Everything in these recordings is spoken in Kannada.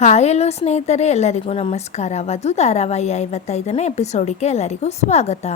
ಹಾಯ್ ಎಲ್ಲೋ ಸ್ನೇಹಿತರೆ, ಎಲ್ಲರಿಗೂ ನಮಸ್ಕಾರ. ವಧು ಧಾರಾವಾಹಿಯ 55ನೇ ಎಪಿಸೋಡಿಗೆ ಎಲ್ಲರಿಗೂ ಸ್ವಾಗತ.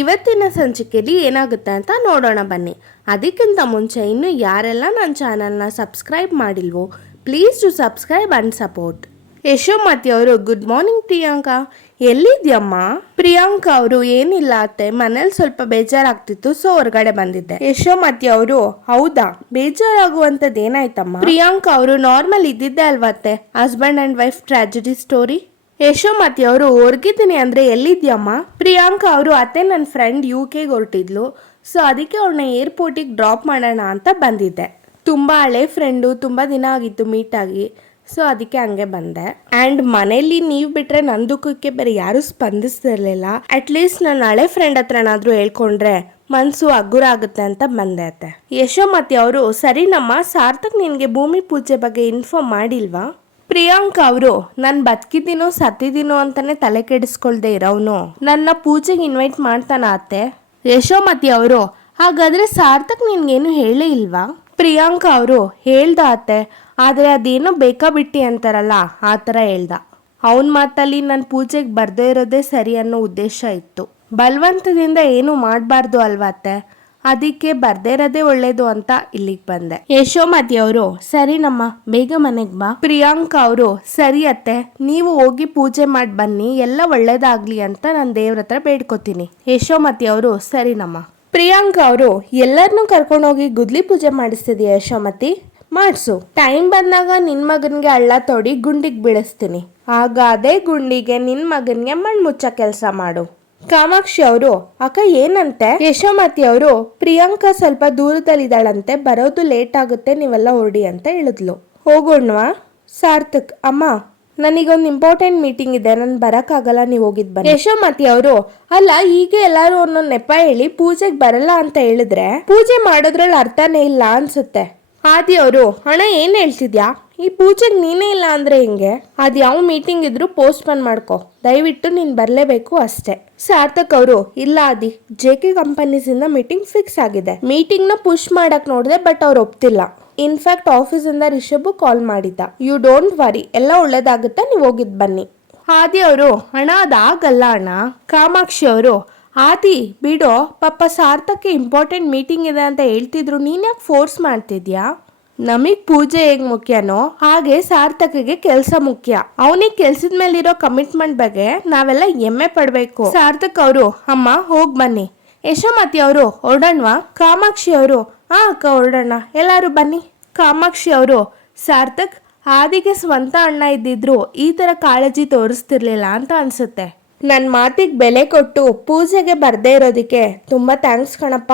ಇವತ್ತಿನ ಸಂಚಿಕೆಯಲ್ಲಿ ಏನಾಗುತ್ತೆ ಅಂತ ನೋಡೋಣ ಬನ್ನಿ. ಅದಕ್ಕಿಂತ ಮುಂಚೆ ಇನ್ನು ಯಾರೆಲ್ಲ ನನ್ನ ಚಾನಲ್ನ ಸಬ್ಸ್ಕ್ರೈಬ್ ಮಾಡಿಲ್ವೋ please to subscribe and support. Yashomati ಅವರು, ಗುಡ್ ಮಾರ್ನಿಂಗ್ ಪ್ರಿಯಾಂಕಾ, ಎಲ್ಲಿದ್ಯಮ್ಮ? ಪ್ರಿಯಾಂಕಾ ಅವರು, ಏನಿಲ್ಲ ಅತ್ತೆ, ಮನೇಲಿ ಸ್ವಲ್ಪ ಬೇಜಾರಾಗ್ತಿತ್ತು, ಸೊ ಹೊರಗಡೆ ಬಂದಿದ್ದೆ. ಯಶೋಮತಿ ಅವರು, ಹೌದಾ, ಬೇಜಾರಾಗುವಂತದ್ದು ಏನಾಯ್ತಮ್ಮ? ಪ್ರಿಯಾಂಕಾ ಅವರು, ನಾರ್ಮಲ್ ಇದ್ದಿದ್ದೆ ಅಲ್ವಾ ಅತ್ತೆ, husband and wife tragedy story. Yashomati ಅವರು, ಹೊರಗಿದ್ದೀನಿ ಅಂದ್ರೆ ಎಲ್ಲಿದ್ಯಮ್ಮ? ಪ್ರಿಯಾಂಕಾ ಅವರು, ಅತ್ತೆ ನನ್ನ ಫ್ರೆಂಡ್ UK ಹೊರಟಿದ್ಲು, ಸೊ ಅದಕ್ಕೆ ಅವ್ರನ್ನ ಏರ್ಪೋರ್ಟಿಗೆ ಡ್ರಾಪ್ ಮಾಡೋಣ ಅಂತ ಬಂದಿದ್ದೆ. ತುಂಬಾ ಹಳೆ ಫ್ರೆಂಡು, ತುಂಬಾ ದಿನ ಆಗಿತ್ತು ಮೀಟ್ ಆಗಿ, ಸೊ ಅದಕ್ಕೆ ಹಂಗೆ ಬಂದೆ. ಆ್ಯಂಡ್ ಮನೇಲಿ ನೀವು ಬಿಟ್ರೆ ನನ್ನ ದುಃಖಕ್ಕೆ ಬೇರೆ ಯಾರು ಸ್ಪಂದಿಸ್ತಿರ್ಲಿಲ್ಲ. ಅಟ್ಲೀಸ್ಟ್ ನನ್ನ ಹಳೆ ಫ್ರೆಂಡ್ ಹತ್ರನಾದ್ರೂ ಹೇಳ್ಕೊಂಡ್ರೆ ಮನಸ್ಸು ಹಗುರ ಆಗುತ್ತೆ ಅಂತ ಬಂದೆ ಅತ್ತೆ. ಯಶೋಮತಿ ಅವರು, ಸರಿ ನಮ್ಮ ಸಾರ್ಥಕ್ ನಿನಗೆ ಭೂಮಿ ಪೂಜೆ ಬಗ್ಗೆ ಇನ್ಫಾರ್ಮ್ ಮಾಡಿಲ್ವಾ? ಪ್ರಿಯಾಂಕಾ ಅವರು, ನಾನು ಬದುಕಿದ್ದೀನೋ ಸತ್ತಿದ್ದೀನೋ ಅಂತಾನೆ ತಲೆ ಕೆಡಿಸ್ಕೊಳ್ದೆ ಇರೋನು ನನ್ನ ಪೂಜೆಗೆ ಇನ್ವೈಟ್ ಮಾಡ್ತಾನ ಅತ್ತೆ. ಯಶೋಮತಿ ಅವರು, ಹಾಗಾದ್ರೆ ಸಾರ್ಥಕ್ ನಿನ್ಗೇನು ಹೇಳೇ ಇಲ್ವಾ? ಪ್ರಿಯಾಂಕಾ ಅವರು, ಹೇಳ್ದ ಅತ್ತೆ, ಆದರೆ ಅದೇನೋ ಬೇಕಾ ಬಿಟ್ಟಿ ಅಂತಾರಲ್ಲ ಆ ಥರ ಹೇಳ್ದ. ಅವನ ಮಾತಲ್ಲಿ ನನ್ನ ಪೂಜೆಗೆ ಬರ್ದೇ ಇರೋದೇ ಸರಿ ಅನ್ನೋ ಉದ್ದೇಶ ಇತ್ತು. ಬಲವಂತದಿಂದ ಏನು ಮಾಡಬಾರ್ದು ಅಲ್ವಾ ಅತ್ತೆ, ಅದಕ್ಕೆ ಬರ್ದೇ ಇರೋದೇ ಒಳ್ಳೇದು ಅಂತ ಇಲ್ಲಿಗೆ ಬಂದೆ. ಯಶೋಮತಿ ಅವರು, ಸರಿ ನಮ್ಮ ಬೇಗ ಮನೆಗೆ ಬಾ. ಪ್ರಿಯಾಂಕಾ ಅವರು, ಸರಿ ಅತ್ತೆ, ನೀವು ಹೋಗಿ ಪೂಜೆ ಮಾಡಿ ಬನ್ನಿ, ಎಲ್ಲ ಒಳ್ಳೇದಾಗ್ಲಿ ಅಂತ ನಾನು ದೇವ್ರ ಹತ್ರ ಬೇಡ್ಕೋತೀನಿ. ಯಶೋಮತಿ ಅವರು, ಸರಿ ನಮ್ಮ. ಪ್ರಿಯಾಂಕಾ ಅವರು, ಎಲ್ಲರನ್ನೂ ಕರ್ಕೊಂಡೋಗಿ ಗುದ್ಲಿ ಪೂಜೆ ಮಾಡಿಸ್ತಿದೀಯ ಯಶೋಮತಿ? ಮಾಡಿಸು. ಟೈಮ್ ಬಂದಾಗ ನಿನ್ನ ಮಗನಿಗೆ ಹಳ್ಳ ತೋಡಿ ಗುಂಡಿಗೆ ಬೀಳಿಸ್ತೀನಿ, ಆಗ ಅದೇ ಗುಂಡಿಗೆ ನಿನ್ನ ಮಗನಿಗೆ ಮಣ್ಣು ಮುಚ್ಚ ಕೆಲಸ ಮಾಡು. ಕಾಮಾಕ್ಷಿ ಅವರು, ಅಕ್ಕ ಏನಂತೆ? ಯಶೋಮತಿ ಅವರು, ಪ್ರಿಯಾಂಕಾ ಸ್ವಲ್ಪ ದೂರದಲ್ಲಿದ್ದಾಳಂತೆ, ಬರೋದು ಲೇಟ್ ಆಗುತ್ತೆ, ನೀವೆಲ್ಲ ಹೊರಡಿ ಅಂತ ಹೇಳಿದ್ಲು. ಹೋಗೋಣವಾ? ಸಾರ್ಥಕ್, ಅಮ್ಮ ನನಗೊಂದು ಇಂಪಾರ್ಟೆಂಟ್ ಮೀಟಿಂಗ್ ಇದೆ, ನಾನು ಬರೋಕ್ಕಾಗಲ್ಲ, ನೀವು ಹೋಗಿದ್ ಬನ್ನಿ. ಯಶೋಮತಿ ಅವರು, ಅಲ್ಲ ಹೀಗೆ ಎಲ್ಲಾರು ಒಂದೊಂದು ನೆಪ ಹೇಳಿ ಪೂಜೆಗೆ ಬರಲ್ಲ ಅಂತ ಹೇಳಿದ್ರೆ ಪೂಜೆ ಮಾಡೋದ್ರಲ್ಲಿ ಅರ್ಥನೇ ಇಲ್ಲ ಅನ್ಸುತ್ತೆ. ಆದಿ ಅವರು, ಅಣ್ಣ ಏನ್ ಹೇಳ್ತಿದ್ಯಾ, ಈ ಪೂಜೆಗೆ ನೀನೇ ಇಲ್ಲ ಅಂದ್ರೆ ಹೆಂಗೆ? ಅದ್ ಯಾವ ಮೀಟಿಂಗ್ ಇದ್ರು ಪೋಸ್ಟ್ಪೋನ್ ಮಾಡ್ಕೊ, ದಯವಿಟ್ಟು ನೀನ್ ಬರ್ಲೇಬೇಕು ಅಷ್ಟೇ. ಸಾರ್ಥಕ್ ಅವರು, ಇಲ್ಲ ಆದಿ, JK ಕಂಪನೀಸ್ ಇಂದ ಮೀಟಿಂಗ್ ಫಿಕ್ಸ್ ಆಗಿದೆ. ಮೀಟಿಂಗ್ ನ ಪುಷ್ ಮಾಡಕ್ ನೋಡಿದೆ, ಬಟ್ ಅವ್ರು ಒಪ್ತಿಲ್ಲ. ಇನ್ಫ್ಯಾಕ್ಟ್ ಆಫೀಸ್ ಇಂದ ರಿಷಬ್ ಕಾಲ್ ಮಾಡಿದ್ದ. ಯು ಡೋಂಟ್ ವರಿ, ಎಲ್ಲ ಒಳ್ಳೇದಾಗುತ್ತೆ, ನೀವು ಹೋಗಿದ್ ಬನ್ನಿ. ಆದಿ ಅವರು, ಅಣ್ಣ ಅದಾಗಲ್ಲ ಅಣ್ಣ. ಕಾಮಾಕ್ಷಿ ಅವರು, ಆದಿ ಬಿಡೋ, ಪಾಪ ಸಾರ್ಥಕ್ಕೆ ಇಂಪಾರ್ಟೆಂಟ್ ಮೀಟಿಂಗ್ ಇದೆ ಅಂತ ಹೇಳ್ತಿದ್ರು, ನೀನ್ ಯಾಕೆ ಫೋರ್ಸ್ ಮಾಡ್ತಿದ್ಯಾ? ನಮಗ್ ಪೂಜೆ ಹೇಗ್ ಮುಖ್ಯನೋ ಹಾಗೆ ಸಾರ್ಥಕ್ಗೆ ಕೆಲಸ ಮುಖ್ಯ. ಅವನಿಗೆ ಕೆಲ್ಸದ ಮೇಲಿರೋ ಕಮಿಟ್ಮೆಂಟ್ ಬಗ್ಗೆ ನಾವೆಲ್ಲ ಹೆಮ್ಮೆ ಪಡ್ಬೇಕು. ಸಾರ್ಥಕ್ ಅವರು, ಅಮ್ಮ ಹೋಗ್ ಬನ್ನಿ. ಯಶೋಮತಿ ಅವರು, ಹೊರಡೋಣವಾ? ಕಾಮಾಕ್ಷಿ ಅವರು, ಅಕ್ಕ ಹೊರಡೋಣ, ಎಲ್ಲಾರು ಬನ್ನಿ. ಕಾಮಾಕ್ಷಿ ಅವರು, ಸಾರ್ಥಕ್, ಆದಿಗೆ ಸ್ವಂತ ಅಣ್ಣ ಇದ್ದಿದ್ರು ಈ ತರ ಕಾಳಜಿ ತೋರಿಸ್ತಿರ್ಲಿಲ್ಲ ಅಂತ ಅನ್ಸುತ್ತೆ. ನನ್ನ ಮಾತಿಗೆ ಬೆಲೆ ಕೊಟ್ಟು ಪೂಜೆಗೆ ಬರ್ದೇ ಇರೋದಕ್ಕೆ ತುಂಬಾ ಥ್ಯಾಂಕ್ಸ್ ಕಣಪ್ಪ.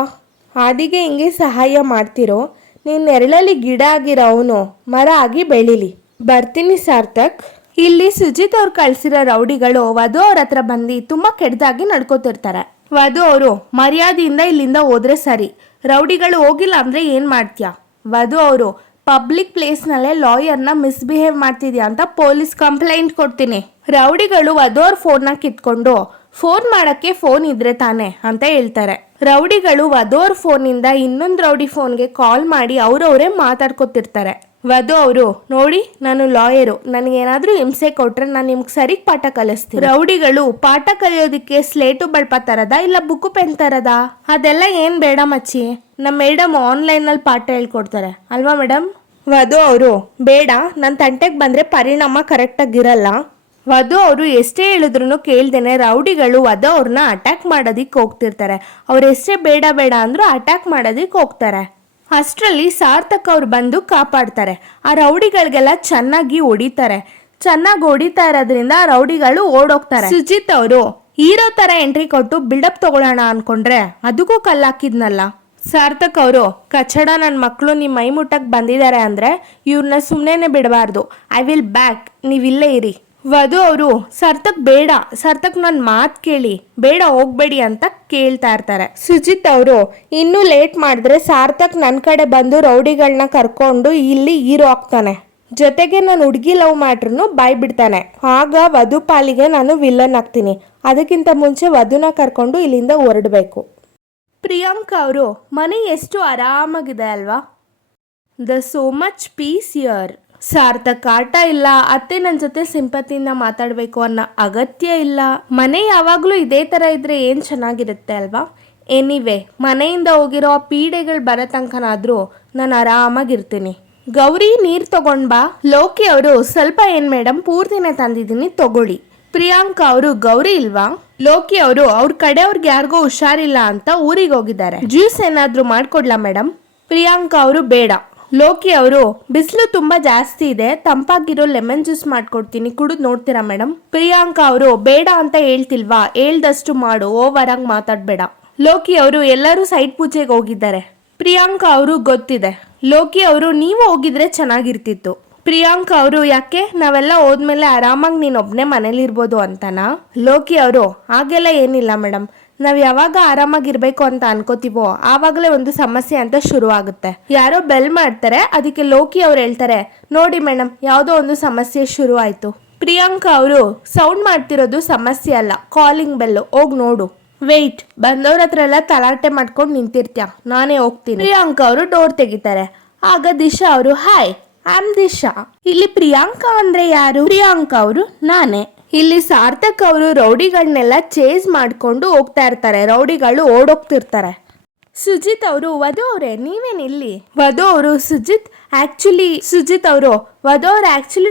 ಆದಿಗೆ ಹಿಂಗೆ ಸಹಾಯ ಮಾಡ್ತಿರೋ, ನೀನ್ ನೆರಳಲ್ಲಿ ಗಿಡ ಆಗಿರೋ ಅವನು ಮರ ಆಗಿ ಬೆಳಿಲಿ. ಬರ್ತೀನಿ ಸಾರ್ಥಕ್. ಇಲ್ಲಿ ಸುಜಿತ್ ಅವ್ರು ಕಳ್ಸಿರೋ ರೌಡಿಗಳು ವಧು ಅವ್ರ ಹತ್ರ ಬಂದು ತುಂಬಾ ಕೆಟ್ಟದಾಗಿ ನಡ್ಕೋತಿರ್ತಾರೆ. ವಧು ಅವರು, ಮರ್ಯಾದೆಯಿಂದ ಇಲ್ಲಿಂದ ಹೋದ್ರೆ ಸರಿ, ರೌಡಿಗಳು ಹೋಗಿಲ್ಲ ಅಂದ್ರೆ ಏನ್ ಮಾಡ್ತೀಯಾ? ವಧು ಅವರು, ಪಬ್ಲಿಕ್ ಪ್ಲೇಸ್ ನಲ್ಲೇ ಲಾಯರ್ನ ಮಿಸ್ಬಿಹೇವ್ ಮಾಡ್ತಿದ್ಯಾ ಅಂತ ಪೊಲೀಸ್ ಕಂಪ್ಲೇಂಟ್ ಕೊಡ್ತೀನಿ. ರೌಡಿಗಳು ವಧು ಅವ್ರ ಫೋನ್ನ ಕಿತ್ಕೊಂಡು, ಫೋನ್ ಮಾಡಕ್ಕೆ ಫೋನ್ ಇದ್ರೆ ತಾನೆ ಅಂತ ಹೇಳ್ತಾರೆ. ರೌಡಿಗಳು ವಧು ಅವ್ರ ಫೋನಿಂದ ಇನ್ನೊಂದು ರೌಡಿ ಫೋನ್ಗೆ ಕಾಲ್ ಮಾಡಿ ಅವ್ರವರೇ ಮಾತಾಡ್ಕೊತಿರ್ತಾರೆ. ವಧು ಅವರು, ನೋಡಿ ನಾನು ಲಾಯರು, ನನಗೇನಾದ್ರೂ ಹಿಂಸೆ ಕೊಟ್ರೆ ನಾನು ನಿಮ್ಗೆ ಸರಿಗ್ ಪಾಠ ಕಲಿಸ್ತೀನಿ. ರೌಡಿಗಳು, ಪಾಠ ಕಲಿಯೋದಕ್ಕೆ ಸ್ಲೇಟು ಬಳ್ಪ ತರದ ಇಲ್ಲ ಬುಕ್ಕು ಪೆನ್ ತರದ? ಅದೆಲ್ಲ ಏನ್ ಬೇಡ ಮಚ್ಚಿ, ನಮ್ಮ ಮೇಡಮ್ ಆನ್ಲೈನಲ್ಲಿ ಪಾಠ ಹೇಳ್ಕೊಡ್ತಾರೆ ಅಲ್ವಾ ಮೇಡಮ್? ವಧು ಅವರು, ಬೇಡ, ನನ್ನ ತಂಟೆಗೆ ಬಂದ್ರೆ ಪರಿಣಾಮ ಕರೆಕ್ಟಾಗಿರಲ್ಲ. ವಧು ಅವರು ಎಷ್ಟೇ ಹೇಳಿದ್ರು ಕೇಳ್ದೇನೆ ರೌಡಿಗಳು ವಧು ಅವ್ರನ್ನ ಅಟ್ಯಾಕ್ ಮಾಡೋದಿಕ್ ಹೋಗ್ತಿರ್ತಾರೆ. ಅವ್ರು ಎಷ್ಟೇ ಬೇಡ ಬೇಡ ಅಂದ್ರೂ ಅಟ್ಯಾಕ್ ಮಾಡೋದಿಕ್ ಹೋಗ್ತಾರೆ. ಅಷ್ಟರಲ್ಲಿ ಸಾರ್ಥಕ್ ಅವ್ರು ಬಂದು ಕಾಪಾಡ್ತಾರೆ. ಆ ರೌಡಿಗಳಿಗೆಲ್ಲ ಚೆನ್ನಾಗಿ ಹೊಡಿತಾರೆ. ಚೆನ್ನಾಗಿ ಹೊಡಿತಾ ಇರೋದ್ರಿಂದ ಆ ರೌಡಿಗಳು ಓಡೋಗ್ತಾರೆ. ಸುಜಿತ್ ಅವರು ಹೀರೋ ತರ ಎಂಟ್ರಿ ಕೊಟ್ಟು ಬಿಲ್ಡಪ್ ತಗೊಳ್ಳೋಣ ಅನ್ಕೊಂಡ್ರೆ ಅದಕ್ಕೂ ಕಲ್ಲಾಕಿದ್ನಲ್ಲ. ಸಾರ್ಥಕ್ ಅವರು, ಕಚಡ ನನ್ನ ಮಕ್ಕಳು ನಿಮ್ಮ ಮೈ ಮುಟ್ಟಕ್ಕೆ ಬಂದಿದ್ದಾರೆ ಅಂದ್ರೆ ಇವ್ರನ್ನ ಸುಮ್ಮನೆ ಬಿಡಬಾರ್ದು. ಐ ವಿಲ್ ಬ್ಯಾಕ್, ನೀವಿಲ್ಲೇ ಇರಿ. ವಧು ಅವರು, ಸಾರ್ಥಕ್ ಬೇಡ, ಸಾರ್ಥಕ್ ನನ್ನ ಮಾತು ಕೇಳಿ, ಬೇಡ ಹೋಗ್ಬೇಡಿ ಅಂತ ಕೇಳ್ತಾ ಇರ್ತಾರೆ. ಸುಜಿತ್ ಅವರು, ಇನ್ನೂ ಲೇಟ್ ಮಾಡಿದ್ರೆ ಸಾರ್ಥಕ್ ನನ್ನ ಕಡೆ ಬಂದು ರೌಡಿಗಳನ್ನ ಕರ್ಕೊಂಡು ಇಲ್ಲಿ ಹೀರೋ ಆಗ್ತಾನೆ, ಜೊತೆಗೆ ನಾನು ಹುಡುಗಿ ಲವ್ ಮಾಡ್ರೂ ಬಾಯ್ ಬಿಡ್ತಾನೆ. ಆಗ ವಧು ಪಾಲಿಗೆ ನಾನು ವಿಲ್ಲನ್ ಆಗ್ತೀನಿ. ಅದಕ್ಕಿಂತ ಮುಂಚೆ ವಧುನ ಕರ್ಕೊಂಡು ಇಲ್ಲಿಂದ ಹೊರಡಬೇಕು. ಪ್ರಿಯಾಂಕಾ ಅವರು, ಮನೆ ಎಷ್ಟು ಆರಾಮಾಗಿದೆ ಅಲ್ವಾ? The so much peace here. Sarthak ಆಟ ಇಲ್ಲ, ಅತ್ತೆ ನನ್ನ ಜೊತೆ ಸಿಂಪತಿಯಿಂದ ಮಾತಾಡಬೇಕು ಅನ್ನೋ ಅಗತ್ಯ ಇಲ್ಲ. ಮನೆ ಯಾವಾಗಲೂ ಇದೇ ಥರ ಇದ್ರೆ ಏನು ಚೆನ್ನಾಗಿರುತ್ತೆ ಅಲ್ವಾ? ಎನಿವೆ, ಮನೆಯಿಂದ ಹೋಗಿರೋ ಪೀಡೆಗಳು ಬರೋ ತನಕನಾದರೂ ನಾನು ಆರಾಮಾಗಿರ್ತೀನಿ. ಗೌರಿ ನೀರು ತಗೊಂಡ್ ಬಾ. ಲೋಕಿ ಅವರು ಸ್ವಲ್ಪ ಏನು ಮೇಡಮ್, ಪೂರ್ತಿನೇ ತಂದಿದ್ದೀನಿ ತಗೊಳ್ಳಿ. ಪ್ರಿಯಾಂಕಾ ಅವರು ಗೌರಿ ಇಲ್ವಾ? ಲೋಕಿ ಅವರು ಅವ್ರ ಕಡೆಯವ್ರಿಗೆ ಯಾರಿಗೋ ಹುಷಾರಿಲ್ಲ ಅಂತ ಊರಿಗೆ ಹೋಗಿದ್ದಾರೆ. ಜ್ಯೂಸ್ ಏನಾದರೂ ಮಾಡ್ಕೊಡ್ಲಾ ಮೇಡಮ್? ಪ್ರಿಯಾಂಕಾ ಅವರು ಬೇಡ. ಲೋಕಿ ಅವರು ಬಿಸಿಲು ತುಂಬಾ ಜಾಸ್ತಿ ಇದೆ, ತಂಪಾಗಿರೋ ಲೆಮನ್ ಜ್ಯೂಸ್ ಮಾಡ್ಕೊಡ್ತೀನಿ, ಕುಡಿದು ನೋಡ್ತೀರಾ ಮೇಡಮ್? ಪ್ರಿಯಾಂಕಾ ಅವರು ಬೇಡ ಅಂತ ಹೇಳ್ತಿಲ್ವಾ, ಹೇಳ್ದಷ್ಟು ಮಾಡು, ಓವರ್ ಆಗಿ ಮಾತಾಡ್ಬೇಡ. ಲೋಕಿ ಅವರು ಎಲ್ಲರೂ ಸೈಟ್ ಪೂಜೆಗೆ ಹೋಗಿದ್ದಾರೆ. ಪ್ರಿಯಾಂಕಾ ಅವರು ಗೊತ್ತಿದೆ. ಲೋಕಿ ಅವರು ನೀವು ಹೋಗಿದ್ರೆ ಚೆನ್ನಾಗಿರ್ತಿತ್ತು. ಪ್ರಿಯಾಂಕಾ ಅವರು ಯಾಕೆ, ನಾವೆಲ್ಲ ಹೋದ್ಮೇಲೆ ಆರಾಮಾಗಿ ನೀನು ಒಬ್ಬನೇ ಮನೇಲಿರ್ಬೋದು ಅಂತನಾ? ಲೋಕಿ ಅವರು ಹಾಗೆಲ್ಲ ಏನಿಲ್ಲ ಮೇಡಮ್, ನಾವು ಯಾವಾಗ ಆರಾಮಾಗಿರ್ಬೇಕು ಅಂತ ಅನ್ಕೋತೀವೋ ಆವಾಗಲೇ ಒಂದು ಸಮಸ್ಯೆ ಅಂತ ಶುರು ಆಗುತ್ತೆ. ಯಾರೋ ಬೆಲ್ ಮಾಡ್ತಾರೆ, ಅದಕ್ಕೆ ಲೋಕಿ ಅವ್ರು ಹೇಳ್ತಾರೆ, ನೋಡಿ ಮೇಡಮ್ ಯಾವುದೋ ಒಂದು ಸಮಸ್ಯೆ ಶುರು ಆಯ್ತು. ಪ್ರಿಯಾಂಕಾ ಅವರು ಸೌಂಡ್ ಮಾಡ್ತಿರೋದು ಸಮಸ್ಯೆ ಅಲ್ಲ, ಕಾಲಿಂಗ್ ಬೆಲ್, ಹೋಗಿ ನೋಡು. ವೆಯ್ಟ್, ಬಂದವ್ರ ಹತ್ರ ಎಲ್ಲ ತಲಾಟೆ ಮಾಡ್ಕೊಂಡು ನಿಂತಿರ್ತ್ಯಾ, ನಾನೇ ಹೋಗ್ತೀನಿ. ಪ್ರಿಯಾಂಕಾ ಅವರು ಡೋರ್ ತೆಗಿತಾರೆ. ಆಗ ದಿಶಾ ಅವರು, ಹಾಯ್, ಐ ಆಮ್ ದಿಶಾ. ಇಲ್ಲಿ ಪ್ರಿಯಾಂಕಾ ಅಂದ್ರೆ ಯಾರು? ಪ್ರಿಯಾಂಕಾ ಅವರು ನಾನೇ. ಇಲ್ಲಿ ಸಾರ್ಥಕ್ ಅವರು ರೌಡಿಗಳನ್ನೆಲ್ಲ ಚೇಸ್ ಮಾಡ್ಕೊಂಡು ಹೋಗ್ತಾ ಇರ್ತಾರೆ, ರೌಡಿಗಳು ಓಡೋಗ್ತಿರ್ತಾರೆ. ಸುಜಿತ್ ಅವರು, ವಧು ಅವರೇ ನೀವೇನಿಲ್ಲಿ? ವಧು ಅವರು, ಸುಜಿತ್ ಅವರು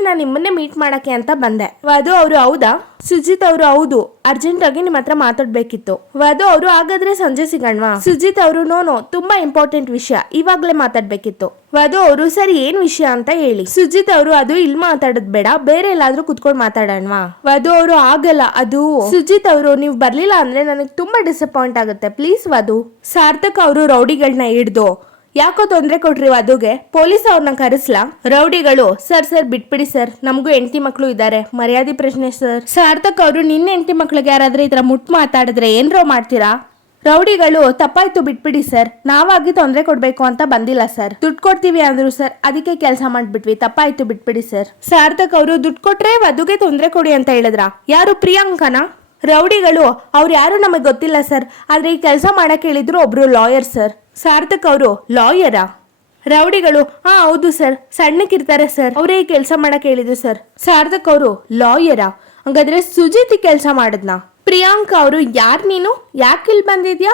ನಾನು ನಿಮ್ಮನ್ನೇ ಮೀಟ್ ಮಾಡಕ್ಕೆ ಅಂತ ಬಂದೆ. ವಧು ಅವರು, ಹೌದಾ? ಸುಜಿತ್ ಅವರು, ಹೌದು, ಅರ್ಜೆಂಟ್ ಆಗಿ ನಿಮ್ಮ ಹತ್ರ ಮಾತಾಡ್ಬೇಕಿತ್ತು. ವಧು ಅವರು, ಹಾಗಾದ್ರೆ ಸಂಜೆ ಸಿಗೋಣವಾ? ಸುಜಿತ್ ಅವರು, ನೋ, ತುಂಬಾ ಇಂಪಾರ್ಟೆಂಟ್ ವಿಷಯ, ಇವಾಗ್ಲೇ ಮಾತಾಡ್ಬೇಕಿತ್ತು. ವಧು ಅವರು, ಸರಿ, ಏನ್ ವಿಷಯ ಅಂತ ಹೇಳಿ. ಸುಜಿತ್ ಅವರು, ಅದು ಇಲ್ಲಿ ಮಾತಾಡೋದ್ ಬೇಡ, ಬೇರೆ ಎಲ್ಲಾದ್ರೂ ಕುತ್ಕೊಂಡು ಮಾತಾಡೋಣವಾ? ವಧು ಅವರು, ಆಗಲ್ಲ, ಅದು. ಸುಜಿತ್ ಅವರು, ನೀವು ಬರ್ಲಿಲ್ಲ ಅಂದ್ರೆ ನನಗೆ ತುಂಬಾ ಡಿಸಪಾಯಿಂಟ್ ಆಗುತ್ತೆ, ಪ್ಲೀಸ್ ವಧು. ಸಾರ್ಥಕ್ ಅವರು ರೌಡಿಗಳನ್ನ ಹಿಡ್ದು, ಯಾಕೋ ತೊಂದರೆ ಕೊಟ್ರಿ ವಧುಗೆ, ಪೊಲೀಸ್ ಅವ್ರನ್ನ ಕರೆಸ್ಲಾ? ರೌಡಿಗಳು, ಸರ್ ಬಿಟ್ಬಿಡಿ ಸರ್, ನಮಗೂ ಹೆಂಡತಿ ಮಕ್ಕಳು ಇದ್ದಾರೆ, ಮರ್ಯಾದೆ ಪ್ರಶ್ನೆ ಸರ್. ಸಾರ್ಥಕ್ ಅವರು, ನಿನ್ನ ಹೆಂಡತಿ ಮಕ್ಳಿಗೆ ಯಾರಾದ್ರೂ ಈ ತರ ಮುಟ್ ಮಾತಾಡಿದ್ರೆ ಏನ್ರೋ ಮಾಡ್ತೀರಾ? ರೌಡಿಗಳು, ತಪ್ಪಾಯ್ತು ಬಿಟ್ಬಿಡಿ ಸರ್, ನಾವಾಗಿ ತೊಂದರೆ ಕೊಡ್ಬೇಕು ಅಂತ ಬಂದಿಲ್ಲ ಸರ್, ದುಡ್ಡು ಕೊಡ್ತೀವಿ ಅಂದ್ರು ಸರ್, ಅದಕ್ಕೆ ಕೆಲಸ ಮಾಡ್ಬಿಟ್ವಿ, ತಪ್ಪಾಯ್ತು ಬಿಟ್ಬಿಡಿ ಸರ್. ಸಾರ್ಥಕ್ ಅವರು, ದುಡ್ಡು ಕೊಟ್ರೆ ವಧುಗೆ ತೊಂದರೆ ಕೊಡಿ ಅಂತ ಹೇಳಿದ್ರ? ಯಾರು, ಪ್ರಿಯಾಂಕನಾ? ರೌಡಿಗಳು, ಅವ್ರು ಯಾರು ನಮಗೆ ಗೊತ್ತಿಲ್ಲ ಸರ್, ಆದ್ರೆ ಈ ಕೆಲಸ ಮಾಡಕ್ ಹೇಳಿದ್ರು ಒಬ್ರು ಲಾಯರ್ ಸರ್. ಸಾರ್ಥಕ್ ಅವರು, ಲಾಯರಾ? ರೌಡಿಗಳು, ಹಾ ಹೌದು ಸರ್, ಸಣ್ಣಕ್ಕಿರ್ತಾರೆ ಸರ್, ಅವರೇ ಈ ಕೆಲಸ ಮಾಡಕ್ ಹೇಳಿದ್ರು ಸರ್. ಸಾರ್ಥಕ್ ಅವರು, ಲಾಯರಾ? ಹಂಗಾದ್ರೆ ಸುಜಿತ್ ಕೆಲಸ ಮಾಡದ್ನಾ? ಪ್ರಿಯಾಂಕಾ ಅವರು, ಯಾರ್ ನೀನು, ಯಾಕೆ ಇಲ್ಲಿ ಬಂದಿದ್ಯಾ?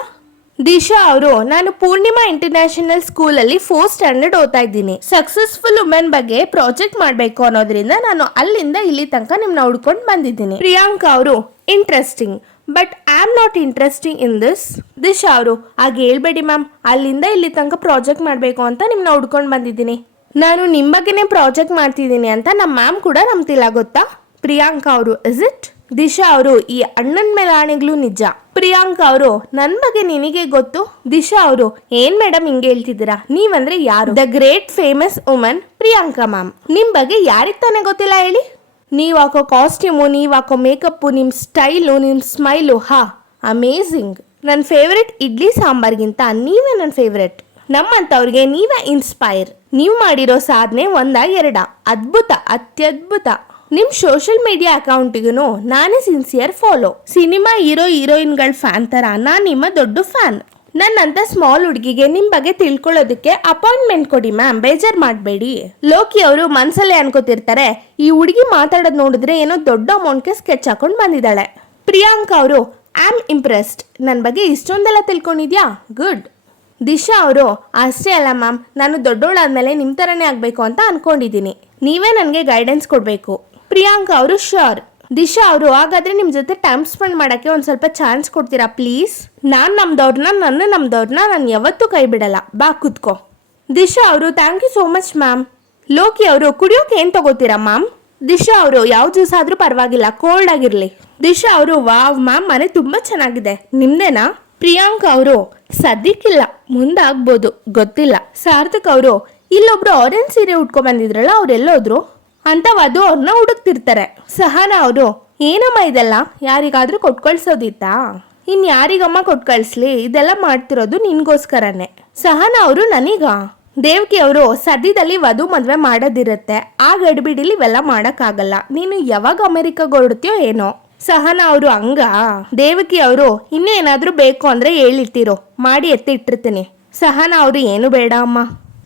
ದಿಶಾ ಅವರು, ನಾನು ಪೂರ್ಣಿಮಾ ಇಂಟರ್ನ್ಯಾಷನಲ್ ಸ್ಕೂಲಲ್ಲಿ 4th ಸ್ಟ್ಯಾಂಡರ್ಡ್ ಓದ್ತಾ ಇದ್ದೀನಿ. ಸಕ್ಸಸ್ಫುಲ್ ವುಮೆನ್ ಬಗ್ಗೆ ಪ್ರಾಜೆಕ್ಟ್ ಮಾಡಬೇಕು ಅನ್ನೋದ್ರಿಂದ ನಾನು ಅಲ್ಲಿಂದ ಇಲ್ಲಿ ತನಕ ನಿಮ್ನ ಹುಡ್ಕೊಂಡು ಬಂದಿದ್ದೀನಿ. ಪ್ರಿಯಾಂಕಾ ಅವರು, interesting, but I am not interesting in this. Disha ಅವರು, ಹಾಗೆ ಹೇಳ್ಬೇಡಿ ಮ್ಯಾಮ್, ಅಲ್ಲಿಂದ ಇಲ್ಲಿ ತನಕ ಪ್ರಾಜೆಕ್ಟ್ ಮಾಡಬೇಕು ಅಂತ ನಿಮ್ನ ಹುಡ್ಕೊಂಡು ಬಂದಿದ್ದೀನಿ. ನಾನು ನಿಮ್ಮ ಬಗ್ಗೆನೇ ಪ್ರಾಜೆಕ್ಟ್ ಮಾಡ್ತಿದ್ದೀನಿ ಅಂತ ನಮ್ಮ ಮ್ಯಾಮ್ ಕೂಡ ನಂಬ್ತಿಲ್ಲ ಗೊತ್ತಾ? ಪ್ರಿಯಾಂಕಾ ಅವರು, ಇಸ್ ಇಟ್? ದಿಶಾ ಅವರು, ಈ ಅಣ್ಣನ ಮೇಲೆ ಆಣೆಗಳು ನಿಜ. ಪ್ರಿಯಾಂಕಾ ಅವರು, ನನ್ ಬಗ್ಗೆ ನಿನಗೆ ಗೊತ್ತು? ದಿಶಾ ಅವರು, ಏನ್ ಮೇಡಮ್ ಹಿಂಗೆ ಹೇಳ್ತಿದ್ದೀರಾ, ನೀವಂದ್ರೆ ಯಾರು? The great famous woman Priyanka ma'am. ನಿಮ್ ಬಗ್ಗೆ ಯಾರಿಗ್ ತಾನೇ ಗೊತ್ತಿಲ್ಲ ಹೇಳಿ? ನೀವು ಹಾಕೋ ಕಾಸ್ಟ್ಯೂಮು, ನೀವು ಹಾಕೋ ಮೇಕಪ್ಪು, ನಿಮ್ಮ ಸ್ಟೈಲು, ನಿಮ್ಮ ಸ್ಮೈಲು, ಹಾ ಅಮೇಝಿಂಗ್. ನನ್ನ ಫೇವ್ರೆಟ್ ಇಡ್ಲಿ ಸಾಂಬಾರ್ಗಿಂತ ನೀವೇ ನನ್ನ ಫೇವ್ರೆಟ್. ನಮ್ಮಂಥವ್ರಿಗೆ ನೀವೇ ಇನ್ಸ್ಪೈರ್. ನೀವು ಮಾಡಿರೋ ಸಾಧನೆ ಒಂದ ಎರಡ, ಅದ್ಭುತ, ಅತ್ಯದ್ಭುತ. ನಿಮ್ಮ ಸೋಷಿಯಲ್ ಮೀಡಿಯಾ ಅಕೌಂಟಿಗೂ ನಾನೇ ಸಿನ್ಸಿಯರ್ ಫಾಲೋ. ಸಿನಿಮಾ ಹೀರೋಯಿನ್ಗಳ ಫ್ಯಾನ್ ಥರ ನಾನು ನಿಮ್ಮ ದೊಡ್ಡ ಫ್ಯಾನ್. ನನ್ನಂತ ಸ್ಮಾಲ್ ಹುಡುಗಿಗೆ ನಿಮ್ ಬಗ್ಗೆ ತಿಳ್ಕೊಳ್ಳೋದಕ್ಕೆ ಅಪಾಯಿಂಟ್ಮೆಂಟ್ ಕೊಡಿ ಮ್ಯಾಮ್, ಬೇಜಾರ್ ಮಾಡಬೇಡಿ. ಲೋಕಿ ಅವರು ಮನ್ಸಲ್ಲೇ ಅನ್ಕೋತಿರ್ತಾರೆ, ಈ ಹುಡುಗಿ ಮಾತಾಡೋದು ನೋಡಿದ್ರೆ ಏನೋ ದೊಡ್ಡ ಅಮೌಂಟ್ಗೆ ಸ್ಕೆಚ್ ಹಾಕೊಂಡು ಬಂದಿದ್ದಾಳೆ. ಪ್ರಿಯಾಂಕಾ ಅವರು, ಐ ಆಮ್ ಇಂಪ್ರೆಸ್ಡ್, ನನ್ನ ಬಗ್ಗೆ ಇಷ್ಟೊಂದೆಲ್ಲ ತಿಳ್ಕೊಂಡಿದ್ಯಾ, ಗುಡ್. ದಿಶಾ ಅವರು, ಅಷ್ಟೇ ಅಲ್ಲ ಮ್ಯಾಮ್, ನಾನು ದೊಡ್ಡೋಳಾದ್ಮೇಲೆ ನಿಮ್ಮ ಥರನೇ ಆಗಬೇಕು ಅಂತ ಅನ್ಕೊಂಡಿದ್ದೀನಿ, ನೀವೇ ನನಗೆ ಗೈಡೆನ್ಸ್ ಕೊಡಬೇಕು. ಪ್ರಿಯಾಂಕಾ ಅವರು, ಶ್ಯೂರ್. ದಿಶಾ ಅವರು, ಹಾಗಾದ್ರೆ ನಿಮ್ ಜೊತೆ ಟೈಮ್ ಸ್ಪೆಂಡ್ ಮಾಡಕ್ಕೆ ಒಂದ್ ಸ್ವಲ್ಪ ಚಾನ್ಸ್ ಕೊಡ್ತೀರಾ ಪ್ಲೀಸ್? ನಾನು ನಾನು ಯಾವತ್ತೂ ಕೈ ಬಿಡಲ್ಲ, ಬಾ ಕುತ್ಕೋ. ದಿಶಾ ಅವರು, thank you so much ma'am. Loki ಅವರು, ಕುಡಿಯೋಕೆ ಏನ್ ತಗೋತೀರಾ ಮ್ಯಾಮ್? ದಿಶಾ ಅವರು, ಯಾವ ಜ್ಯೂಸ್ ಆದ್ರೂ ಪರವಾಗಿಲ್ಲ, ಕೋಲ್ಡ್ ಆಗಿರ್ಲಿ. ದಿಶಾ ಅವರು, ವಾವ್ ಮ್ಯಾಮ್, ಮನೆ ತುಂಬಾ ಚೆನ್ನಾಗಿದೆ, ನಿಮ್ದೇನಾ? ಪ್ರಿಯಾಂಕಾ ಅವರು, ಸದ್ಯಕ್ಕಿಲ್ಲ, ಮುಂದಾಗ್ಬೋದು, ಗೊತ್ತಿಲ್ಲ. ಸಾರ್ಥಕ್ ಅವರು, ಇಲ್ಲೊಬ್ರು ಆರೆಂಜ್ ಸೀರೆ ಉಟ್ಕೊ ಬಂದಿದ್ರಲ್ಲ, ಅವ್ರೆಲ್ಲೋದ್ರು ಅಂತ ವಧು ಅವ್ರನ್ನ ಹುಡುಕ್ತಿರ್ತಾರೆ. ಸಹನಾ ಅವರು, ಏನಮ್ಮ ಇದೆಲ್ಲ, ಯಾರಿಗಾದ್ರೂ ಕೊಟ್ಕಳ್ಸೋದಿತ್ತಾ? ಇನ್ ಯಾರಿಗಮ್ಮ ಕೊಟ್ಕಳ್ಸ್ಲಿ, ಇದೆಲ್ಲ ಮಾಡ್ತಿರೋದು ನಿನ್ಗೋಸ್ಕರನೇ. ಸಹನಾ ಅವರು, ನನೀಗ? ದೇವಕಿ ಅವರು, ಸದ್ಯದಲ್ಲಿ ವಧು ಮದ್ವೆ ಮಾಡೋದಿರುತ್ತೆ, ಆ ಗಡಿಬಿಡಿಲಿ ಇವೆಲ್ಲ ಮಾಡಕ್ಕಾಗಲ್ಲ, ನೀನು ಯಾವಾಗ ಅಮೆರಿಕಾಗೆ ಹೊರಡ್ತೀಯೋ ಏನೋ. ಸಹನಾ ಅವರು, ಹಂಗ? ದೇವಕಿ ಅವರು, ಇನ್ನೂ ಏನಾದ್ರೂ ಬೇಕು ಅಂದ್ರೆ ಹೇಳಿಟ್ಟಿರೋ, ಮಾಡಿ ಎತ್ತಿಟ್ಟಿರ್ತೀನಿ. ಸಹನಾ ಅವರು, ಏನು ಬೇಡ ಅಮ್ಮ.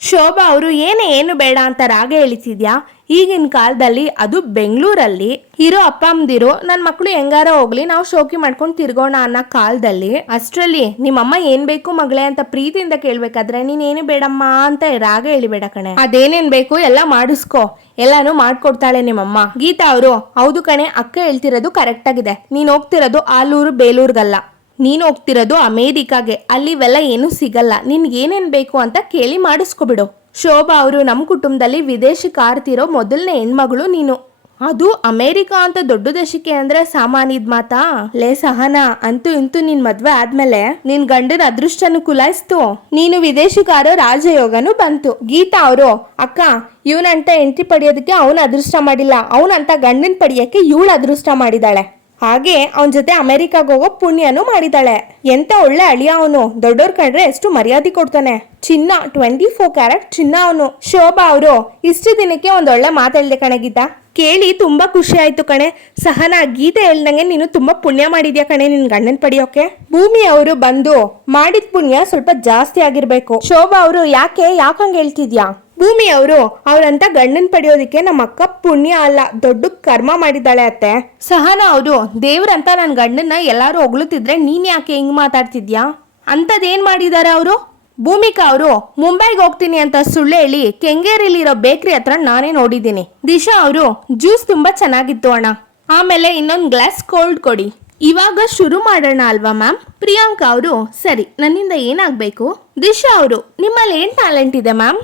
ಶೋಭಾ ಅವರು, ಏನು ಬೇಡ ಅಂತ ರಾಗ ಎಳಿತಿದ್ಯಾ, ಈಗಿನ ಕಾಲದಲ್ಲಿ ಅದು ಬೆಂಗಳೂರಲ್ಲಿ ಇರೋ ಅಪ್ಪ ಅಮ್ಮದಿರು ನನ್ನ ಮಕ್ಕಳು ಹೆಂಗಾರ ಹೋಗ್ಲಿ ನಾವು ಶೋಕಿ ಮಾಡ್ಕೊಂಡು ತಿರ್ಗೋಣ ಅನ್ನೋ ಕಾಲದಲ್ಲಿ ಅಷ್ಟ್ರಲ್ಲಿ ನಿಮ್ಮಮ್ಮ ಏನ್ ಬೇಕು ಮಗಳೇ ಅಂತ ಪ್ರೀತಿಯಿಂದ ಕೇಳ್ಬೇಕಾದ್ರೆ ನೀನ್ ಏನು ಬೇಡಮ್ಮ ಅಂತ ರಾಗ ಹೇಳಿಬೇಡ ಕಣೆ. ಅದೇನೇನ್ ಬೇಕು ಎಲ್ಲ ಮಾಡಿಸ್ಕೊ, ಎಲ್ಲಾನು ಮಾಡ್ಕೊಡ್ತಾಳೆ ನಿಮ್ಮಮ್ಮ. ಗೀತಾ ಅವರು ಹೌದು ಕಣೆ, ಅಕ್ಕ ಹೇಳ್ತಿರೋದು ಕರೆಕ್ಟ್ ಆಗಿದೆ. ನೀನ್ ಹೋಗ್ತಿರೋದು ಆಲೂರು ಬೇಲೂರ್ಗಲ್ಲ, ನೀನ್ ಹೋಗ್ತಿರೋದು ಅಮೇರಿಕಾಗೆ. ಅಲ್ಲಿ ಇವೆಲ್ಲ ಏನು ಸಿಗಲ್ಲ. ನಿನ್ಗೆ ಏನೇನ್ ಬೇಕು ಅಂತ ಕೇಳಿ ಮಾಡಿಸ್ಕೊಬಿಡು. ಶೋಭಾ ಅವರು ನಮ್ಮ ಕುಟುಂಬದಲ್ಲಿ ವಿದೇಶಕ್ಕೆ ಆರ್ತಿರೋ ಮೊದಲನೇ ಹೆಣ್ಮಗಳು ನೀನು, ಅದು ಅಮೇರಿಕಾ ಅಂತ ದೊಡ್ಡ ದೇಶಕ್ಕೆ ಅಂದ್ರೆ ಸಾಮಾನ್ಯದ ಮಾತಾ? ಲೇ ಸಹನಾ, ಅಂತೂ ಇಂತೂ ನಿನ್ ಮದ್ವೆ ಆದ್ಮೇಲೆ ನಿನ್ ಗಂಡನ ಅದೃಷ್ಟನು ಕುಲಾಯಿಸ್ತು, ನೀನು ವಿದೇಶಕ್ಕಾರೋ ರಾಜಯೋಗನು ಬಂತು. ಗೀತಾ ಅವರು ಅಕ್ಕ, ಇವನಂತ ಎಂಟ್ರಿ ಪಡೆಯೋದಕ್ಕೆ ಅವನ ಅದೃಷ್ಟ ಮಾಡಿಲ್ಲ, ಅವನಂತ ಗಂಡನ ಪಡೆಯಕ್ಕೆ ಇವಳು ಅದೃಷ್ಟ ಮಾಡಿದಾಳೆ. ಹಾಗೆ ಅವನ ಜೊತೆ ಅಮೆರಿಕಾಗ ಹೋಗೋ ಪುಣ್ಯನೂ ಮಾಡಿದಾಳೆ. ಎಂತ ಒಳ್ಳೆ ಅಳಿಯ ಅವನು, ದೊಡ್ಡೋರ್ ಕಂಡ್ರೆ ಎಷ್ಟು ಮರ್ಯಾದೆ ಕೊಡ್ತಾನೆ. ಚಿನ್ನ 24 ಕ್ಯಾರೆಟ್ ಚಿನ್ನ ಅವನು. ಶೋಭಾ ಅವರು ಇಷ್ಟು ದಿನಕ್ಕೆ ಒಂದೊಳ್ಳೆ ಮಾತಾಡ್ದೆ ಕಣೆ ಗೀತಾ, ಕೇಳಿ ತುಂಬಾ ಖುಷಿ ಆಯ್ತು ಕಣೆ. ಸಹನಾ, ಗೀತೆ ಹೇಳ್ದಂಗೆ ನೀನು ತುಂಬಾ ಪುಣ್ಯ ಮಾಡಿದ್ಯಾ ಕಣೆ ನಿನ್ ಗಂಡನ್ ಪಡಿಯೋಕೆ. ಭೂಮಿ ಅವರು ಬಂದು ಮಾಡಿದ ಪುಣ್ಯ ಸ್ವಲ್ಪ ಜಾಸ್ತಿ ಆಗಿರ್ಬೇಕು. ಶೋಭಾ ಅವರು ಯಾಕಂಗ್ ಹೇಳ್ತಿದ್ಯಾ? ಭೂಮಿ ಅವರು ಅವ್ರಂತ ಗಂಡನ್ ಪಡೆಯೋದಿಕ್ಕೆ ನಮ್ಮ ಅಕ್ಕ ಪುಣ್ಯ ಅಲ್ಲ, ದೊಡ್ಡ ಕರ್ಮ ಮಾಡಿದಾಳೆ ಅತ್ತೆ. ಸಹನಾ ಅವರು ದೇವ್ರಂತ ನನ್ ಗಂಡನ್ನ ಎಲ್ಲಾರು ಹೊಗಳುತ್ತಿದ್ರೆ ನೀನ್ ಯಾಕೆ ಹಿಂಗ್ ಮಾತಾಡ್ತಿದ್ಯಾ? ಅಂತದೇನ್ ಮಾಡಿದಾರೆ ಅವರು? ಭೂಮಿಕಾ ಅವರು ಮುಂಬೈಗೆ ಹೋಗ್ತೀನಿ ಅಂತ ಸುಳ್ಳು ಹೇಳಿ ಕೆಂಗೇರಿಲಿರೋ ಬೇಕ್ರಿ ಹತ್ರ ನಾನೇ ನೋಡಿದ್ದೀನಿ. ದಿಶಾ ಅವರು ಜ್ಯೂಸ್ ತುಂಬಾ ಚೆನ್ನಾಗಿತ್ತು ಅಣ್ಣ, ಆಮೇಲೆ ಇನ್ನೊಂದು ಗ್ಲಾಸ್ ಕೋಲ್ಡ್ ಕೊಡಿ. ಇವಾಗ ಶುರು ಮಾಡೋಣ ಅಲ್ವಾ ಮ್ಯಾಮ್? ಪ್ರಿಯಾಂಕಾ ಅವರು ಸರಿ, ನನ್ನಿಂದ ಏನಾಗಬೇಕು? ದಿಶಾ ಅವರು ನಿಮ್ಮಲ್ಲಿ ಏನ್ ಟ್ಯಾಲೆಂಟ್ ಇದೆ ಮ್ಯಾಮ್?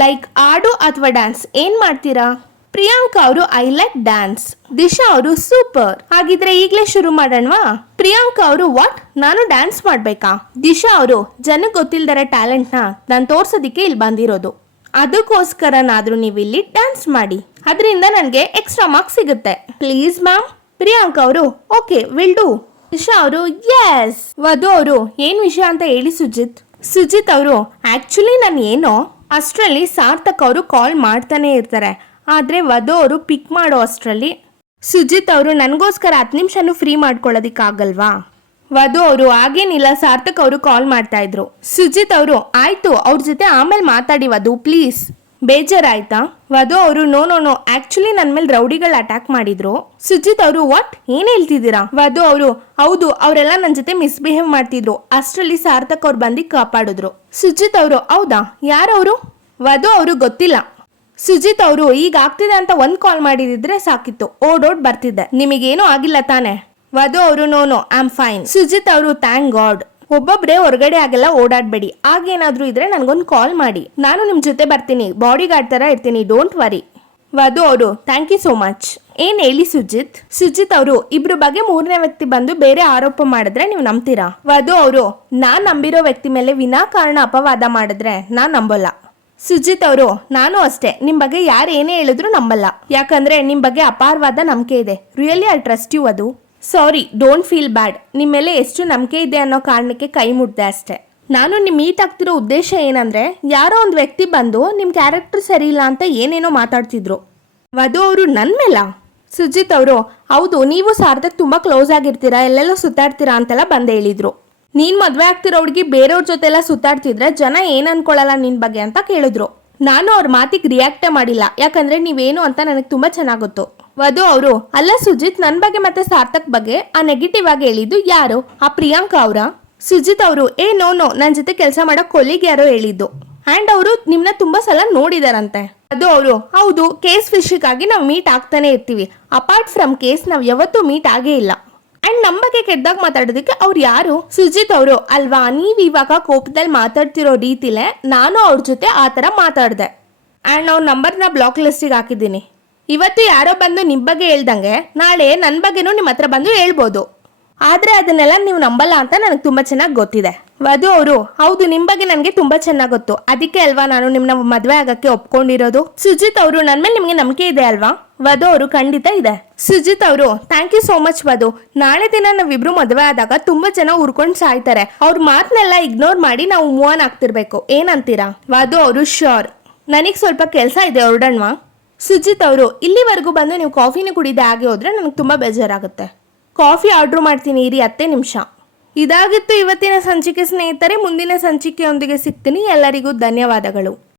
ಲೈಕ್ ಹಾಡು ಅಥವಾ ಡ್ಯಾನ್ಸ್ ಏನ್ ಮಾಡ್ತೀರಾ? ಪ್ರಿಯಾಂಕಾ ಅವರು ಐ ಲೈಕ್ ಡ್ಯಾನ್ಸ್. ದಿಶಾ ಅವರು ಸೂಪರ್. ಹಾಗಿದ್ರೆ ಈಗಲೇ ಶುರು ಮಾಡೋಣವಾ? ಪ್ರಿಯಾಂಕಾ ಅವರು ವಾಟ್, ನಾನು ಡ್ಯಾನ್ಸ್ ಮಾಡ್ಬೇಕಾ? ದಿಶಾ ಅವರು ಜನಕ್ಕೆ ಗೊತ್ತಿಲ್ದರ ಟ್ಯಾಲೆಂಟ್ ನ ನಾನು ತೋರ್ಸೋದಿಕ್ಕೆ ಇಲ್ಲಿ ಬಂದಿರೋದು, ಅದಕ್ಕೋಸ್ಕರನಾದ್ರೂ ನೀವು ಇಲ್ಲಿ ಡ್ಯಾನ್ಸ್ ಮಾಡಿ, ಅದರಿಂದ ನನಗೆ ಎಕ್ಸ್ಟ್ರಾ ಮಾರ್ಕ್ಸ್ ಸಿಗುತ್ತೆ ಪ್ಲೀಸ್ ಮ್ಯಾಮ್. ಪ್ರಿಯಾಂಕಾ ಅವರು ಓಕೆ ವಿಲ್ ಡೂ. ದಿಶಾ ಅವರು ಎಸ್. ವಧು ಅವರು ಏನ್ ವಿಷಯ ಅಂತ ಹೇಳಿ ಸುಜಿತ್. ಸುಜಿತ್ ಅವರು ಆಕ್ಚುಲಿ ನಾನು ಏನೋ ಅಷ್ಟರಲ್ಲಿ ಸಾರ್ಥಕ್ ಅವರು ಕಾಲ್ ಮಾಡ್ತಾನೆ ಇರ್ತಾರೆ, ಆದ್ರೆ ವಧು ಅವರು ಪಿಕ್ ಮಾಡೋ ಅಷ್ಟರಲ್ಲಿ ಸುಜಿತ್ ಅವರು ನನಗೋಸ್ಕರ 10 ನಿಮಿಷನೂ ಫ್ರೀ ಮಾಡ್ಕೊಳ್ಳೋದಿಕ್ಕಾಗಲ್ವಾ? ವಧು ಅವರು ಹಾಗೇನಿಲ್ಲ, ಸಾರ್ಥಕ್ ಅವರು ಕಾಲ್ ಮಾಡ್ತಾ ಇದ್ರು. ಸುಜಿತ್ ಅವರು ಆಯ್ತು, ಅವ್ರ ಜೊತೆ ಆಮೇಲೆ ಮಾತಾಡಿ ವಧು ಪ್ಲೀಸ್. ಬೇಜಾರಾಯ್ತಾ? ವಧು ಅವರು ನೋ ಆಕ್ಚುಲಿ ನನ್ನ ಮೇಲೆ ರೌಡಿಗಳು ಅಟ್ಯಾಕ್ ಮಾಡಿದ್ರು. ಸುಜಿತ್ ಅವರು ವಾಟ್, ಏನ್ ಹೇಳ್ತಿದ್ದೀರಾ? ವಧು ಅವರು ಹೌದು, ಅವರೆಲ್ಲ ನನ್ನ ಜೊತೆ ಮಿಸ್ಬಿಹೇವ್ ಮಾಡ್ತಿದ್ರು, ಅಷ್ಟರಲ್ಲಿ ಸಾರ್ಥಕ್ ಅವ್ರು ಬಂದು ಕಾಪಾಡಿದ್ರು. ಸುಜಿತ್ ಅವರು ಹೌದಾ, ಯಾರವರು? ವಧು ಅವರು ಗೊತ್ತಿಲ್ಲ. ಸುಜಿತ್ ಅವರು ಈಗ ಆಗ್ತಿದೆ ಅಂತ ಒಂದ್ ಕಾಲ್ ಮಾಡಿದಿದ್ರೆ ಸಾಕಿತ್ತು, ಓಡೋಡ್ ಬರ್ತಿದ್ದೆ. ನಿಮಗೇನು ಆಗಿಲ್ಲ ತಾನೆ? ವಧು ಅವರು no I am fine. Sujit ಅವರು ಥ್ಯಾಂಕ್ ಗಾಡ್. ಒಬ್ಬೊಬ್ರೆ ಹೊರಗಡೆ ಆಗೆಲ್ಲ ಓಡಾಡ್ಬೇಡಿ, ಆಗೇನಾದ್ರೂ ಇದ್ರೆ ನನ್ಗೊಂದು ಕಾಲ್ ಮಾಡಿ, ನಾನು ನಿಮ್ ಜೊತೆ ಬರ್ತೀನಿ, ಬಾಡಿ ಗಾರ್ಡ್ ತರ ಇರ್ತೀನಿ, ಡೋಂಟ್ ವರಿ. ವಧು ಅವರು ಥ್ಯಾಂಕ್ ಯು ಸೋ ಮಚ್. ಏನ್ ಹೇಳಿ ಸುಜಿತ್? ಸುಜಿತ್ ಅವರು ಇಬ್ರು ಬಗ್ಗೆ 3ನೇ ವ್ಯಕ್ತಿ ಬಂದು ಬೇರೆ ಆರೋಪ ಮಾಡಿದ್ರೆ ನೀವು ನಂಬ್ತೀರಾ? ವಧು ಅವರು ನಾನ್ ನಂಬಿರೋ ವ್ಯಕ್ತಿ ಮೇಲೆ ವಿನಾಕಾರಣ ಅಪವಾದ ಮಾಡಿದ್ರೆ ನಾನ್ ನಂಬಲ್ಲ. ಸುಜಿತ್ ಅವರು ನಾನು ಅಷ್ಟೇ, ನಿಮ್ ಬಗ್ಗೆ ಯಾರು ಏನೇ ಹೇಳಿದ್ರು ನಂಬಲ್ಲ, ಯಾಕಂದ್ರೆ ನಿಮ್ ಬಗ್ಗೆ ಅಪಾರವಾದ ನಂಬಿಕೆ ಇದೆ. Really I trust you. ಅದು ಸಾರಿ, ಡೋಂಟ್ ಫೀಲ್ ಬ್ಯಾಡ್. ನಿಮ್ಮ ಮೇಲೆ ಎಷ್ಟು ನಂಬಿಕೆ ಇದೆ ಅನ್ನೋ ಕಾರಣಕ್ಕೆ ಕೈ ಮುಟ್ದೆ ಅಷ್ಟೇ. ನಾನು ನಿಮ್ ಮೀಟ್ ಆಗ್ತಿರೋ ಉದ್ದೇಶ ಏನಂದ್ರೆ, ಯಾರೋ ಒಂದು ವ್ಯಕ್ತಿ ಬಂದು ನಿಮ್ ಕ್ಯಾರೆಕ್ಟರ್ ಸರಿ ಇಲ್ಲ ಅಂತ ಏನೇನೋ ಮಾತಾಡ್ತಿದ್ರು. ವಧು ಅವರು ನನ್ ಮೇಲ? ಸುಜಿತ್ ಅವರು ಹೌದು, ನೀವು ಸಾರ್ಥಕ್ ತುಂಬಾ ಕ್ಲೋಸ್ ಆಗಿರ್ತೀರಾ, ಎಲ್ಲೆಲ್ಲೋ ಸುತ್ತಾಡ್ತೀರಾ ಅಂತೆಲ್ಲ ಬಂದು ಹೇಳಿದ್ರು. ನೀನ್ ಮದ್ವೆ ಆಗ್ತಿರೋ ಹುಡುಗಿ ಬೇರೆಯವ್ರ ಜೊತೆ ಎಲ್ಲ ಸುತ್ತಾಡ್ತಿದ್ರೆ ಜನ ಏನ್ ಅನ್ಕೊಳ್ಳಲ್ಲ ನಿನ್ ಬಗ್ಗೆ ಅಂತ ಕೇಳಿದ್ರು. ನಾನು ಅವ್ರ ಮಾತಿಗೆ ರಿಯಾಕ್ಟೇ ಮಾಡಿಲ್ಲ, ಯಾಕಂದ್ರೆ ನೀವೇನು ಅಂತ ನನಗೆ ತುಂಬಾ ಚೆನ್ನಾಗ್ ಗೊತ್ತು. ವಧು ಅವರು ಅಲ್ಲ ಸುಜಿತ್, ನನ್ ಬಗ್ಗೆ ಮತ್ತೆ ಸಾರ್ಥಕ್ ಬಗ್ಗೆ ಆ ನೆಗೆಟಿವ್ ಆಗಿ ಹೇಳಿದ್ದು ಯಾರು? ಆ ಪ್ರಿಯಾಂಕಾ ಅವರ? ಸುಜಿತ್ ಅವರು ನೋ ನನ್ ಜೊತೆ ಕೆಲಸ ಮಾಡೋ ಕೊಲಿಗ್ ಯಾರೋ ಹೇಳಿದ್ದು, ಅಂಡ್ ಅವರು ನಿಮ್ನ ತುಂಬಾ ಸಲ ನೋಡಿದಾರಂತೆ. ವಧು ಅವರು ಹೌದು, ಕೇಸ್ ವಿಷಯಕ್ಕಾಗಿ ನಾವು ಮೀಟ್ ಆಗ್ತಾನೆ ಇರ್ತೀವಿ, ಅಪಾರ್ಟ್ ಫ್ರಮ್ ಕೇಸ್ ನಾವ್ ಯಾವತ್ತೂ ಮೀಟ್ ಆಗೇ ಇಲ್ಲ. ಅಂಡ್ ನಮ್ಮ ಬಗ್ಗೆ ಕೆಟ್ಟದಾಗ ಮಾತಾಡೋದಕ್ಕೆ ಅವ್ರು ಯಾರು? ಸುಜಿತ್ ಅವರು ಅಲ್ವಾ, ನೀವ್ ಇವಾಗ ಕೋಪದಲ್ಲಿ ಮಾತಾಡ್ತಿರೋ ರೀತಿಲೇ ನಾನು ಅವ್ರ ಜೊತೆ ಆ ತರ ಮಾತಾಡ್ದೆ, ಅಂಡ್ ಅವ್ರ ನಂಬರ್ನ ಬ್ಲಾಕ್ ಲಿಸ್ಟಿಗೆ ಹಾಕಿದ್ದೀನಿ. ಇವತ್ತು ಯಾರೋ ಬಂದು ನಿಮ್ ಬಗ್ಗೆ ಹೇಳ್ದಂಗೆ ನಾಳೆ ನನ್ನ ಬಗ್ಗೆನೂ ನಿಮ್ಮ ಹತ್ರ ಬಂದು ಹೇಳ್ಬೋದು, ಆದ್ರೆ ಅದನ್ನೆಲ್ಲ ನೀವು ನಂಬಲ್ಲ ಅಂತ ನನಗೆ ತುಂಬಾ ಚೆನ್ನಾಗಿ ಗೊತ್ತಿದೆ. ವಧು ಅವರು ಹೌದು, ನಿಮ್ ಬಗ್ಗೆ ನನಗೆ ತುಂಬಾ ಚೆನ್ನಾಗಿ ಗೊತ್ತು, ಅದಕ್ಕೆ ಅಲ್ವಾ ನಾನು ನಿಮ್ನ ಮದ್ವೆ ಆಗಕ್ಕೆ ಒಪ್ಕೊಂಡಿರೋದು. ಸುಜಿತ್ ಅವರು ನನ್ ಮೇಲೆ ನಿಮ್ಗೆ ನಂಬಿಕೆ ಇದೆ ಅಲ್ವಾ? ವಧು ಅವರು ಖಂಡಿತ ಇದೆ. ಸುಜಿತ್ ಅವರು ಥ್ಯಾಂಕ್ ಯು ಸೋ ಮಚ್ ವಧು. ನಾಳೆ ದಿನ ನಾವಿಬ್ರು ಮದ್ವೆ ಆದಾಗ ತುಂಬಾ ಜನ ಉರ್ಕೊಂಡ್ ಸಾಯ್ತಾರೆ, ಅವ್ರ ಮಾತನ್ನೆಲ್ಲ ಇಗ್ನೋರ್ ಮಾಡಿ ನಾವು ಮೂವ್ ಆನ್ ಆಗ್ತಿರ್ಬೇಕು, ಏನಂತೀರಾ? ವಧು ಅವರು ಶ್ಯೂರ್. ನನಗ್ ಸ್ವಲ್ಪ ಕೆಲಸ ಇದೆ, ಹೊರಡಣ್ವಾ? ಸುಜಿತ್ ಅವರು ಇಲ್ಲಿವರೆಗೂ ಬಂದು ನೀವು ಕಾಫಿನ ಕುಡಿದೆ ಹಾಗೆ ಹೋದ್ರೆ ನನಗೆ ತುಂಬಾ ಬೇಜಾರಾಗುತ್ತೆ, ಕಾಫಿ ಆರ್ಡರ್ ಮಾಡ್ತೀನಿ ಇರಿ 10 ನಿಮಿಷ. ಇದಾಗಿತ್ತು ಇವತ್ತಿನ ಸಂಚಿಕೆ ಸ್ನೇಹಿತರೆ. ಮುಂದಿನ ಸಂಚಿಕೆಯೊಂದಿಗೆ ಸಿಗ್ತೀನಿ. ಎಲ್ಲರಿಗೂ ಧನ್ಯವಾದಗಳು.